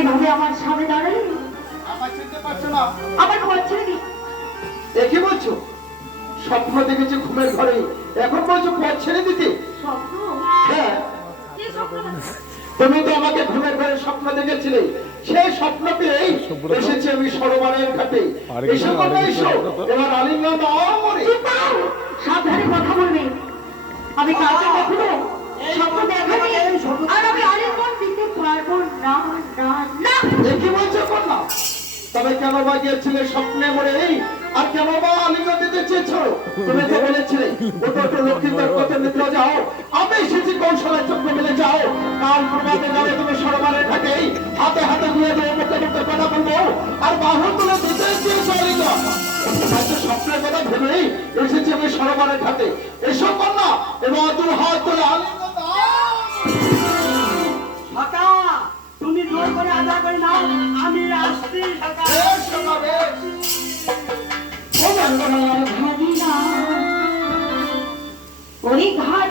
এভাবে আমার সামনে দাঁড়ালে? আমায় চিনতে পারছ না? আমার ঘর ছেড়ে দিই এ বলছো? স্বপ্ন দেখেছে ঘুমের ঘরে। এখন বলছো পথ ছেড়ে দিতে? স্বপ্ন? হ্যাঁ। তুমি তো আমাকে ঘুমের ঘরে স্বপ্ন দেখেছিলে। সেই স্বপ্ন পেয়েই এসেছি আমি সরোবরের ঘাটে। আরে এসো কিছু কন্যা আরে কিছু এসো। এবার আলিঙ্গন দাও মরে সাবধানে কথা বলবে। আমি কখনো স্বপ্ন দেখানি আর আমি আলিঙ্গন দিতে পারব না না না এ কি বলছো কন্যা তবে কেন বা গিয়েছিলে স্বপ্নে মরে? আর কেন বা আলিঙ্গন দিতে চেয়েছো? তুমি তো বলেছিলে ওটা লক্ষ্মীদের পথে নিতে যাও। আমি এসেছি কৌশলের চক্র মিলে যাও। কাল প্রভাতে যাবে তুমি সরোবরের ঘাটেই হাতে হাতে নিয়ে দিয়ে মুখে মুখে কথা বলব। আর বাহু তুলে দিতে চেয়েছো আলিঙ্গন। স্বপ্নের কথা ভেবেই এসেছি আমি সরোবরের ঘাটে এসো কন্যা এবং দু হাত তুলে আলিঙ্গন তুমি জোর করে আদায় করে নাও। ঘাট